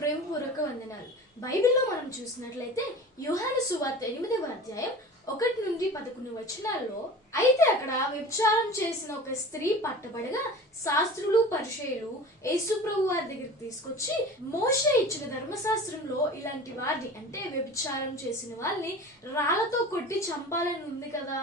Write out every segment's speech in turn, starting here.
ప్రేమపూర్వక వందనాలు. బైబిల్లో మనం చూసినట్లయితే యోహాను సువార్త 8వ అధ్యాయం 1 నుండి 11 వచనాల్లో అయితే అక్కడ వ్యభిచారం చేసిన ఒక స్త్రీ పట్టబడగా శాస్త్రులు పరిసయ్యులు యేసు ప్రభు వారి దగ్గరికి తీసుకొచ్చి మోషే ఇచ్చిన ధర్మశాస్త్రంలో ఇలాంటి వారిని అంటే వ్యభిచారం చేసిన వాళ్ళని రాళ్లతో కొట్టి చంపాలని ఉంది కదా,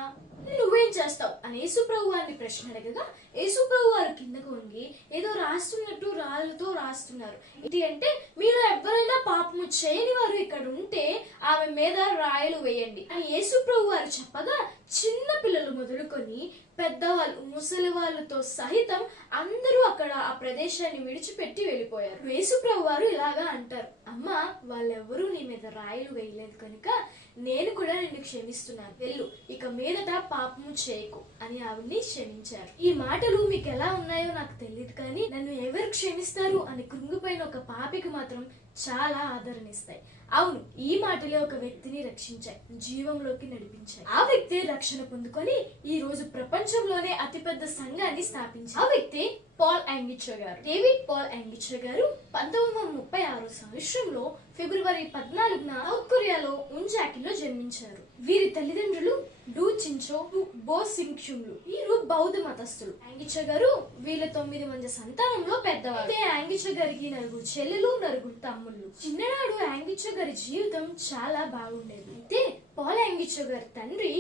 నువ్వేం చేస్తావు అని యేసు ప్రభు వారిని ప్రశ్న అడగగా యేసు ప్రభు వారు కిందకు వంగి ఏదో రాస్తున్నట్టు రాళ్ళతో రాస్తున్నారు. ఇది అంటే మీరు ఎవరైనా పాపము చేయని వారు ఇక్కడ ఉంటే ఆమె మీద రాయలు వేయండి అని యేసు ప్రభు వారు చెప్పగా చిన్న పిల్లలు మొదలుకొని పెద్దవాళ్ళు ముసలి వాళ్ళతో సహితం అందరూ అక్కడ ఆ ప్రదేశాన్ని విడిచిపెట్టి వెళ్ళిపోయారు. యేసుప్రభు వారు ఇలాగా అంటారు, అమ్మా వాళ్ళెవరూ నీ మీద రాయలు వేయలేదు కనుక నేను కూడా నిన్ను క్షమిస్తున్నాను, వెళ్ళు, ఇక మీదట పాపము చేయకు అని ఆవిడ్ని క్షమించారు. ఈ మాటలు మీకు ఎలా ఉన్నాయో నాకు తెలియదు, కానీ నన్ను ఎవరు క్షమిస్తారు అని కృంగిపోయిన ఒక పాపికి మాత్రం చాలా ఆదరణిస్తాయి. అవును, ఈ మాటలే ఒక వ్యక్తిని రక్షించాయి, జీవంలోకి నడిపించాయి. ఆ వ్యక్తి రక్షణ పొందుకొని ఈ రోజు ప్రపంచంలోనే అతిపెద్ద సంఘాన్ని స్థాపించారు. ఆ వ్యక్తి పాల్ యాంగిచర్ గారు. డేవిడ్ పాల్ యాంగిచర్ గారు 1936 సంవత్సరంలో ఫిబ్రవరి 14న సౌత్ కొరియాలో ఉంజాకిలో జన్మించారు. వీరి తల్లిదండ్రులు డు చించో బో సింగ్ చుంగ్లు. వీరు బౌద్ధ మతస్థులు. యాంగిచర్ గారు వీళ్ళ 9 మంది సంతానంలో పెద్దవారు. అయితే యాంగిచర్ గారికి 4 చెల్లెలు 4 తమ్ముళ్ళు. చిన్ననాడు యాంగిచర్ గారి జీవితం చాలా బాగుండేది. అయితే పాల్ యాంగిచర్ గారి తండ్రి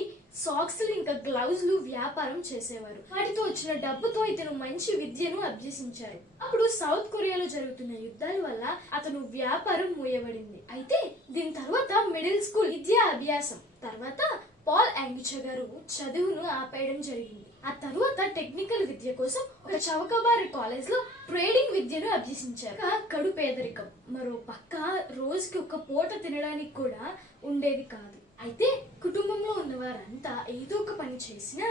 సాక్స్లు ఇంకా గ్లౌజ్లు వ్యాపారం చేసేవారు. వాటితో వచ్చిన డబ్బుతో ఇతను మంచి విద్యను అభ్యసించారు. అప్పుడు సౌత్ కొరియాలో జరుగుతున్న యుద్ధాల వల్ల అతను వ్యాపారం మూయబడింది. అయితే దీని తర్వాత మిడిల్ స్కూల్ విద్యా అభ్యాసం తర్వాత పాల్ యాంగిచర్ గారు చదువును ఆపేయడం జరిగింది. ఆ తర్వాత టెక్నికల్ విద్య కోసం ఒక చౌకబారి కాలేజ్ లో ట్రేడింగ్ విద్యను అభ్యసించారు. కడు పేదరికం, మరో పక్క రోజుకి ఒక పూట తినడానికి కూడా ఉండేది కాదు. అయితే కుటుంబంలో ఉన్న వారంతా ఏదో ఒక పని చేసినా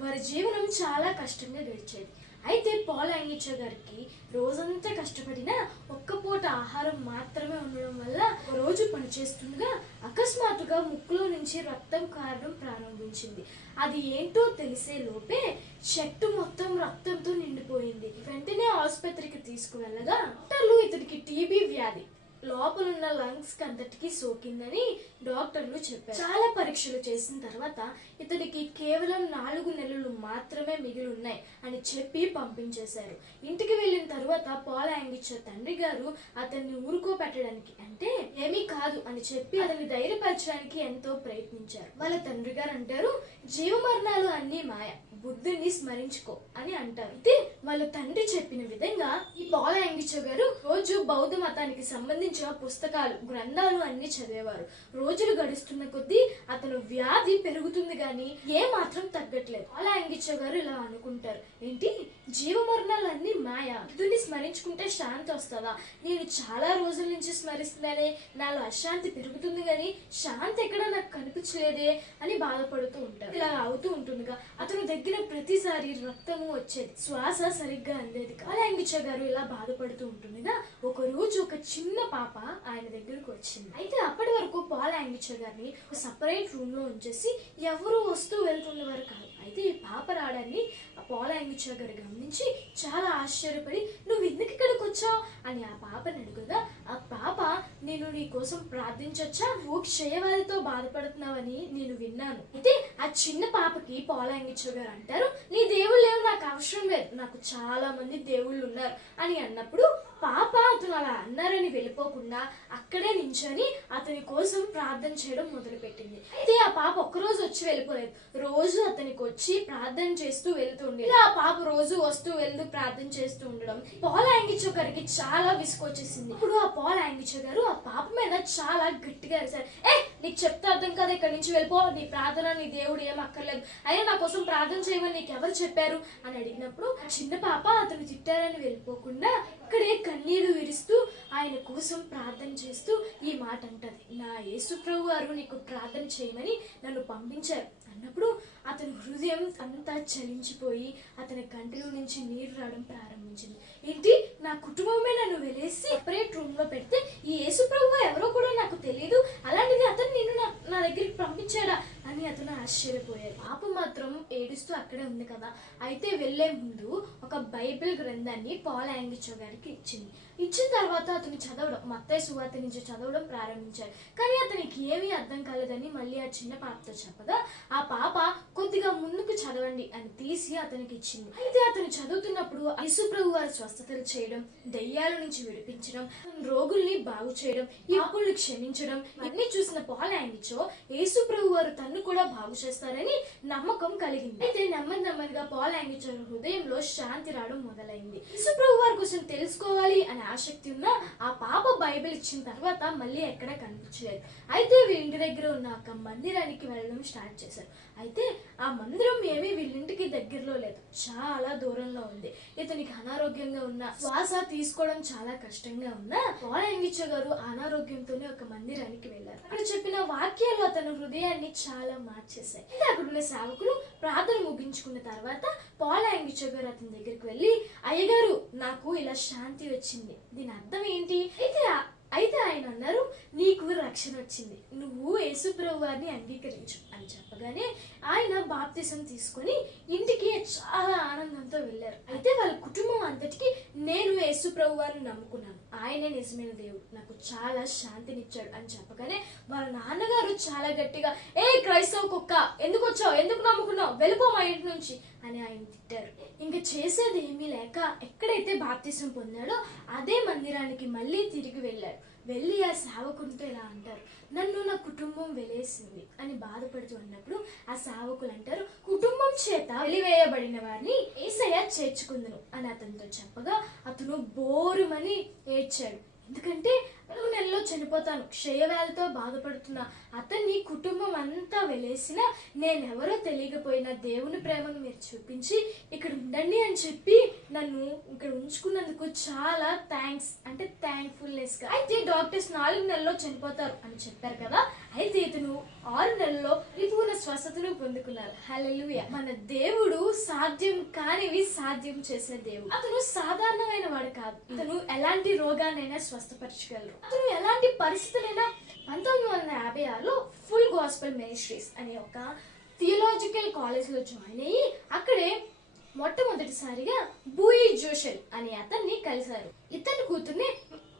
వారి జీవనం చాలా కష్టంగా గడిచేది. అయితే పాల్ యాంగిచర్ గారికి రోజంతా కష్టపడినా ఒక్క పూట ఆహారం మాత్రమే ఉండడం వల్ల ఒక రోజు పనిచేస్తుండగా అకస్మాత్తుగా ముక్కులో నుంచి రక్తం కారడం ప్రారంభించింది. అది ఏంటో తెలిసే లోపే చెట్టు మొత్తం రక్తంతో నిండిపోయింది. వెంటనే ఆసుపత్రికి తీసుకువెళ్ళగా డాక్టర్లు ఇతనికి టీబీ వ్యాధి లోపలున్న లంగ్స్ అంతటికి సోకిందని డాక్టర్లు చెప్పారు. చాలా పరీక్షలు చేసిన తర్వాత ఇతనికి కేవలం 4 నెలలు మాత్రమే మిగిలి ఉన్నాయి అని చెప్పి పంపించేశారు. ఇంటికి వెళ్ళిన తర్వాత పాల్ యాంగిచర్ తండ్రి గారు అతన్ని ఊరుకోబెట్టడానికి అంటే ఏమీ కాదు అని చెప్పి అతన్ని ధైర్యపరచడానికి ఎంతో ప్రయత్నించారు. వాళ్ళ తండ్రి గారు అంటారు, జీవమరణాలు అన్ని మాయ, బుద్ధుని స్మరించుకో అని అంటారు. అయితే వాళ్ళ తండ్రి చెప్పిన విధంగా ఈ పాల్ యాంగిచర్ గారు రోజు బౌద్ధ మతానికి సంబంధించిన పుస్తకాలు గ్రంథాలు అన్ని చదివేవారు. రోజులు గడుస్తున్న కొద్దీ అతను వ్యాధి పెరుగుతుంది గాని ఏ మాత్రం తగ్గట్లేదు. పాల్ యాంగిచర్ గారు ఇలా అనుకుంటారు, ఏంటి జీవమరణాలు అన్ని మాయా, బుద్ధుని స్మరించుకుంటే శాంతి వస్తుందా? నేను చాలా రోజుల నుంచి స్మరిస్తున్నానే, నాలో అశాంతి పెరుగుతుంది గాని శాంతి ఎక్కడా నాకు కనిపించలేదే అని బాధపడుతూ ఉంటారు. ఇలా అవుతూ ఉంటుందిగా అతను దగ్గర ప్రతిసారి రక్తము వచ్చేది, శ్వాస సరిగ్గా అందేది. పాల్ యాంగిచర్ గారు ఇలా బాధపడుతూ ఉంటుందిగా ఒక రోజు ఒక చిన్న పాప ఆయన దగ్గరకు వచ్చింది. అయితే అప్పటి వరకు పాల్ యాంగిచర్ గారిని ఒక సపరేట్ రూమ్ లో ఉంచేసి ఎవరు వస్తూ వెళ్తుండేవారు కాదు. అయితే ఈ పాప రావడాన్ని పాల్ యాంగిచర్ గారు గమనించి చాలా ఆశ్చర్యపడి, నువ్వు ఎందుకు ఇక్కడికి వచ్చావు అని ఆ పాపని అడుగుగా ఆ పాప, నేను నీ కోసం ప్రార్థించొచ్చా, నువ్వు క్షయవ్యాధితో బాధపడుతున్నావని నేను విన్నాను. అయితే ఆ చిన్న పాపకి పాల్ యాంగిచర్ గారు అంటారు, నీ దేవుళ్ళు ఏమో నాకు అవసరం లేదు, నాకు చాలా మంది దేవుళ్ళు ఉన్నారు అని అన్నప్పుడు పాప అతను అలా అన్నారని వెళ్ళిపోకుండా అక్కడే నించొని అతని కోసం ప్రార్థన చేయడం మొదలుపెట్టింది. అయితే ఆ పాప ఒక్కరోజు వచ్చి వెళ్ళిపోలేదు, రోజు అతనికి వచ్చి ప్రార్థన చేస్తూ వెళ్తూ ఉండేది. ఆ పాప రోజు వస్తూ వెళ్తూ ప్రార్థన చేస్తూ ఉండడం పాల్ యాంగిచర్ గారికి చాలా విసుకొచ్చేసింది. ఇప్పుడు ఆ పాల్ యాంగిచర్ గారు ఆ పాప మీద చాలా గట్టిగా అరిశారు, నీకు చెప్తే అర్థం కదా, ఇక్కడి నుంచి వెళ్ళిపో, నీ ప్రార్థన నీ దేవుడు ఏం అక్కర్లేదు, అయినా నా కోసం ప్రార్థన చేయమని నీకు ఎవరు చెప్పారు అని అడిగినప్పుడు ఆ చిన్న పాప అతను తిట్టారని వెళ్ళిపోకుండా ఇక్కడే కన్నీరు విరుస్తూ ఆయన కోసం ప్రార్థన చేస్తూ ఈ మాట అంటది, నా యేసు ప్రభు వారు నీకు ప్రార్థన చేయమని నన్ను పంపించారు అన్నప్పుడు అతని హృదయం అంతా చలించిపోయి అతని కంటిలో నుంచి నీరు రావడం ప్రారంభించింది. ఏంటి, నా కుటుంబమే నన్ను వెలేసి సెపరేట్ రూమ్ లో పెడితే ఈ యేసు ప్రభు ఎవరో కూడా నాకు తెలియదు, అలాంటిది అతను నేను నా దగ్గరికి పంపించాడా అని అతను ఆశ్చర్యపోయాడు. పాప మాత్రం ఏడుస్తూ అక్కడే ఉంది కదా. అయితే వెళ్లే ముందు ఒక బైబిల్ గ్రంథాన్ని పాల్ యాంగిచర్ గారికి ఇచ్చింది. ఇచ్చిన తర్వాత అతను చదవడం, మత్తయి సువార్త నుంచి చదవడం ప్రారంభించాడు. కానీ అతనికి ఏమీ అర్థం కాలేదని మళ్ళీ ఆ చిన్న పాపతో చెప్పగా ఆ పాప కొద్దిగా ముందుకు చదవండి అని తీసి అతనికి ఇచ్చింది. అయితే అతను చదువుతున్నప్పుడు యేసుప్రభు వారు స్వస్థతలు చేయడం, దెయ్యాల నుంచి విడిపించడం, రోగుల్ని బాగు చేయడం, ఈ పాపుల్ని క్షమించడం ఇవన్నీ చూసిన పాల్ యాంగిచో యేసుప్రభు వారు తన్ను కూడా బాగు చేస్తారని నమ్మకం కలిగింది. అయితే నెమ్మదిగా పాల్ యాంగిచో హృదయంలో శాంతి రావడం మొదలైంది. యేసుప్రభు వారి కోసం తెలుసుకోవాలి అనే ఆసక్తి ఉన్న ఆ పాప బైబిల్ ఇచ్చిన తర్వాత మళ్ళీ ఎక్కడ కనిపించలేదు. అయితే వీళ్ళ దగ్గర ఉన్న ఒక మందిరానికి వెళ్ళడం స్టార్ట్ చేశారు. అయితే ఆ మందిరం ఏమీ వీళ్ళింటికి దగ్గరలో లేదు, చాలా దూరంలో ఉంది. ఇతనికి అనారోగ్యంగా ఉన్న, శ్వాస తీసుకోవడం చాలా కష్టంగా ఉన్న పాల్ యాంగిచో గారు అనారోగ్యంతోనే ఒక మందిరానికి వెళ్ళారు. అక్కడ చెప్పిన వాక్యాలు అతని హృదయాన్ని చాలా మార్చేశాయి. అయితే అక్కడ ఉన్న సేవకులు ప్రార్థన ముగించుకున్న తర్వాత పాల్ యాంగిచో గారు అతని దగ్గరికి వెళ్ళి, అయ్యగారు నాకు ఇలా శాంతి వచ్చింది, దీని అర్థం ఏంటి? అయితే ఆయన అన్నారు, నీకు రక్షణ వచ్చింది, నువ్వు యేసుప్రభు వారిని అంగీకరించు అని చెప్పగానే ఆయన బాప్తిసం తీసుకొని ఇంటికి చాలా ఆనందంతో వెళ్ళారు. అయితే వాళ్ళ కుటుంబం అంతటికి నేను యేసుప్రభు వారిని నమ్ముకున్నాను, ఆయనే నిజమైన దేవుడు, నాకు చాలా శాంతినిచ్చాడు అని చెప్పగానే వాళ్ళ నాన్నగారు చాలా గట్టిగా, ఏ క్రైస్తవ కుక్క, ఎందుకు వచ్చావు, ఎందుకు నమ్ముకున్నావు, వెళ్ళిపో మా ఇంటి నుంచి అని ఆయన తిట్టారు. ఇంక చేసేది ఏమీ లేక ఎక్కడైతే బాప్తిసం పొందాడో అదే మందిరానికి మళ్ళీ తిరిగి వెళ్ళాడు. వెళ్ళి ఆ సేవకునితో ఇలా అంటారు, నన్ను నా కుటుంబం వెలేసింది అని బాధపడుతూ అన్నప్పుడు ఆ సేవకులు అంటారు, కుటుంబం చేత వెలివేయబడిన వారిని యేసయ్య చేర్చుకుందును అని అతనితో చెప్పగా అతను బోరుమని ఏడ్చాడు. ఎందుకంటే 4 నెలల్లో చనిపోతాను, క్షయవ్యాధితో బాధపడుతున్న అతన్ని కుటుంబం అంతా వెలేసిన, నేనెవరో తెలియకపోయినా దేవుని ప్రేమను మీరు చూపించి ఇక్కడ ఉండండి అని చెప్పి నన్ను ఇక్కడ ఉంచుకున్నందుకు చాలా థ్యాంక్స్ అంటే థ్యాంక్ఫుల్నెస్ గా. అయితే డాక్టర్స్ 4 నెలల్లో చనిపోతారు అని చెప్పారు కదా, అయితే ఇతను 6 నెలల్లో రిపున స్వస్థతను పొందుకున్నారు. హల్లెలూయా. మన దేవుడు సాధ్యం కానివి సాధ్యం చేసే దేవుడు. అతను సాధారణమైన వాడు కాదు, అతను ఎలాంటి రోగాన్నైనా స్వస్థపరచగలరు. అతను ఎలాంటి పరిస్థితులైనా 1956లో ఫుల్ గాస్పెల్ మినిస్ట్రీస్ అనే ఒక థియలాజికల్ కాలేజ్ లో జాయిన్ అయ్యి అక్కడే మొట్టమొదటిసారిగా బూయి జోషెల్ అనే అతన్ని కలిశారు. ఇతని కూతుర్ని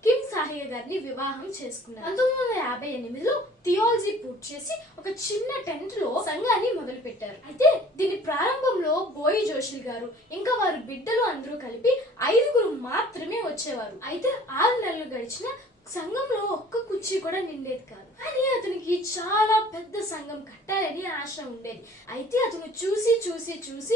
కిమ్ సాహియా గారిని వివాహం చేసుకున్నారు. 1958లో థియాలజీ పూర్తి చేసి ఒక చిన్న టెంట్ లో సంఘాన్ని మొదలు పెట్టారు. అయితే దీని ప్రారంభంలో బోయి జోషిల్ గారు ఇంకా వారి బిడ్డలు అందరూ కలిపి 5 మాత్రమే వచ్చేవారు. అయితే 6 నెలలు గడిచిన సంఘంలో ఒక్క కుర్చీ కూడా నిండేది కాదు. కానీ అతనికి చాలా పెద్ద సంఘం కట్టాలని ఆశ ఉండేది. అయితే అతను చూసి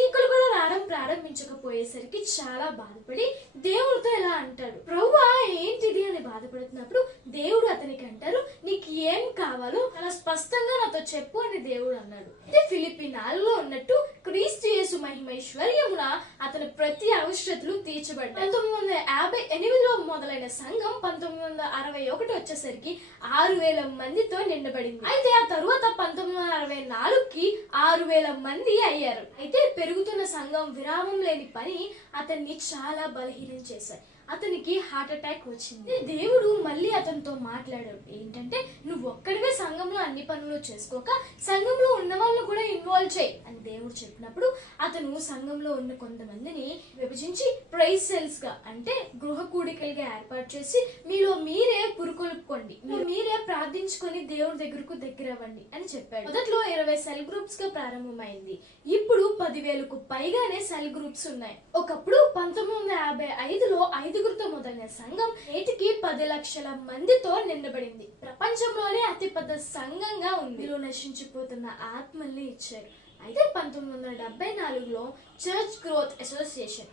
ఇక్కడ కూడా రావడం ప్రారంభించకపోయేసరికి చాలా బాధపడి దేవుడితో ఇలా అంటాడు, ప్రభువా ఏంటిది అని బాధపడుతున్నప్పుడు దేవుడు అతనికి అంటారు, నీకు ఏం కావాలో అలా స్పష్టంగా నాతో చెప్పు అని దేవుడు అన్నాడు. అయితే ఫిలిప్పీ 4లో ఉన్నట్టు క్రీస్తు యేసు మహిమైశ్వర్యమున అతని ప్రతి అవసరతలు తీర్చబడ్డాయి. 1958లో మొదలైన సంఘం 1961 వచ్చేసరికి 6000 మందితో నిండబడింది. అయితే ఆ తరువాత 1964కి 6000 మంది అయ్యారు. అయితే పెరుగుతున్న సంఘం విరామం లేని పని అతన్ని చాలా బలహీనం చేశాయి. అతనికి హార్ట్ అటాక్ వచ్చింది. దేవుడు మళ్ళీ అతనితో మాట్లాడాడు, ఏంటంటే నువ్వు ఒక్కడివే సంఘంలో అన్ని పనులు చేసుకోక సంఘంలో ఉన్న వాళ్ళను కూడా ఇన్వాల్వ్ చేయి అని దేవుడు చెప్పినప్పుడు అతను సంఘంలో ఉన్న కొంతమందిని విభజించి ప్రైజ్ సెల్స్ గా అంటే గృహ కూడికలుగా ఏర్పాటు చేసి మీలో మీరే పురుకొల్పుకోండి, మీరే ప్రార్థించుకొని దేవుడి దగ్గర అవ్వండి అని చెప్పాడు. మొదట్లో 20 సెల్ గ్రూప్స్ గా ప్రారంభమైంది. ఇప్పుడు 10,000కు పైగానే సెల్ గ్రూప్స్ ఉన్నాయి. ఒకప్పుడు 1955లో 5గురితో మొదలైన సంఘం నేటికి 10 లక్షల మందితో నిండబడింది. ప్రపంచంలోనే అతిపెద్ద సంఘంగా ఉంది. నశించిపోతున్న ఆత్మల్ని ఇచ్చారు. అయితే 1974లో చర్చ్ గ్రోత్ అసోసియేషన్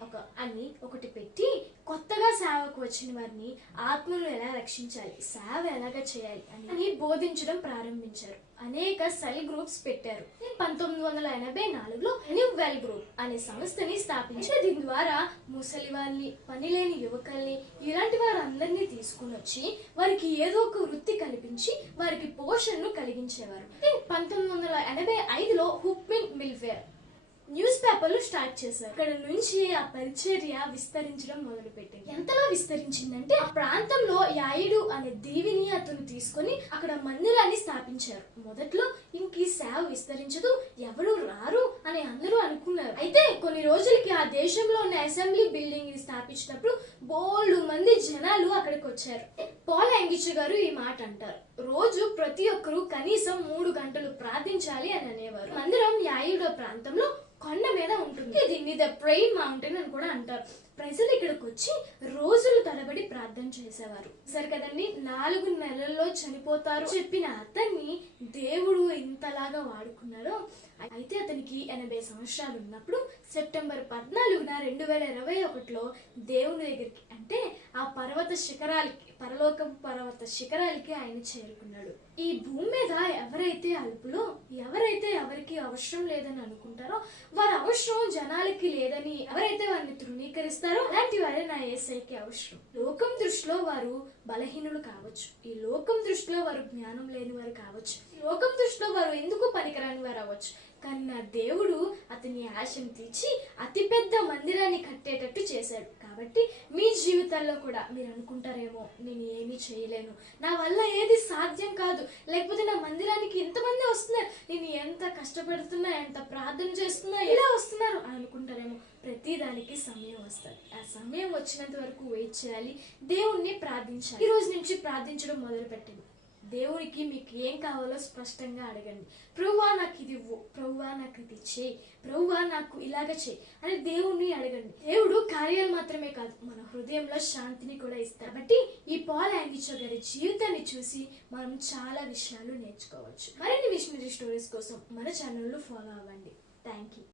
ఒకటి పెట్టి కొత్తగా సేవకు వచ్చిన వారిని ఆత్మను ఎలా రక్షించాలి, సేవ ఎలాగా చేయాలి అని బోధించడం ప్రారంభించారు. అనేక సెల్ గ్రూప్స్ పెట్టారు. 1984లో న్యూ వెల్ గ్రూప్ అనే సంస్థని స్థాపించి దీని ద్వారా ముసలి వారిని, పనిలేని యువకుల్ని, ఇలాంటి వారందరినీ తీసుకుని వచ్చి వారికి ఏదో ఒక వృత్తి కల్పించి వారికి పోషణను కలిగించేవారు. 1985లో హుప్మిన్ మిల్ఫేర్ న్యూస్ పేపర్లు స్టార్ట్ చేశారు. అక్కడ నుంచి ఆ పరిచర్య విస్తరించడం మొదలుపెట్టింది. ఎంతలా విస్తరించిందంటే ఆ ప్రాంతంలో యాయుడు అనే దీవిని అతను తీసుకొని అక్కడ మందిరాన్ని స్థాపించారు. మొదట్లో ఇంక ఈ సేవ విస్తరించదు, ఎవరు రారు అని అందరూ అనుకున్నారు. అయితే కొన్ని రోజులకి ఆ దేశంలో ఉన్న అసెంబ్లీ బిల్డింగ్ ని స్థాపించినప్పుడు బోల్డు మంది జనాలు అక్కడికి వచ్చారు. పాల్ యాంగిచ్ గారు ఈ మాట అంటారు, రోజు ప్రతి ఒక్కరూ కనీసం 3 గంటలు ప్రార్థించాలి అని అనేవారు. మందిరం యాయుడో ప్రాంతంలో కొండ మీద ఉంటుంది. దీన్ని ద ప్రేయర్ మౌంటైన్ అని కూడా అంటారు. ప్రజలు ఇక్కడికి వచ్చి రోజులు తరబడి ప్రార్థన చేసేవారు. సరే కదండి, 4 నెలల్లో చనిపోతారు చెప్పిన అతన్ని దేవుడు ఇంతలాగా వాడుకున్నారో. అయితే అతనికి 80 సంవత్సరాలు ఉన్నప్పుడు సెప్టెంబర్ 14న 2021లో దేవుని దగ్గరికి అంటే ఆ పరలోక పర్వత శిఖరాలకి ఆయన చేరుకున్నాడు. ఈ భూమి మీద ఎవరైతే అల్పులో, ఎవరైతే ఎవరికి అవసరం లేదని అనుకుంటారో, వారి అవసరం జనాలకి లేదని ఎవరైతే వారిని తృణీకరిస్తారో అలాంటి వారే నా యేసయ్యకి అవసరం. లోకం దృష్టిలో వారు బలహీనులు కావచ్చు, ఈ లోకం దృష్టిలో వారు జ్ఞానం లేని వారు కావచ్చు, ఈ లోకం దృష్టిలో వారు ఎందుకు పనికిరాని వారు అవ్వచ్చు. కానీ నా దేవుడు అతని ఆశను తీర్చి అతిపెద్ద మందిరాన్ని కట్టేటట్టు చేశాడు. కాబట్టి మీ జీవితాల్లో కూడా మీరు అనుకుంటారేమో, నేను ఏమీ చేయలేను, నా వల్ల ఏది సాధ్యం కాదు, లేకపోతే నా మందిరానికి ఎంతమంది వస్తున్నారు, నేను ఎంత కష్టపడుతున్నా, ఎంత ప్రార్థన చేస్తున్నా, ఇలా వస్తున్నారు అని అనుకుంటారేమో. ప్రతి దానికి సమయం వస్తుంది. ఆ సమయం వచ్చినంత వరకు వెయిట్ చేయాలి, దేవుణ్ణి ప్రార్థించాలి. ఈ రోజు నుంచి ప్రార్థించడం మొదలు పెట్టండి. దేవునికి మీకు ఏం కావాలో స్పష్టంగా అడగండి. ప్రభువా నాకు ఇది ఇవ్వు, ప్రభువా నాకు ఇది చేయి, ప్రభువా నాకు ఇలాగ చేయి అని దేవుణ్ణి అడగండి. దేవుడు కార్యాలు మాత్రమే కాదు, మన హృదయంలో శాంతిని కూడా ఇస్తాడు. కాబట్టి ఈ పాల్ యాంగిచ్ గారి జీవితాన్ని చూసి మనం చాలా విషయాలు నేర్చుకోవచ్చు. మరిన్ని మిషనరీ స్టోరీస్ కోసం మన ఛానల్ను ఫాలో అవ్వండి. Thank you.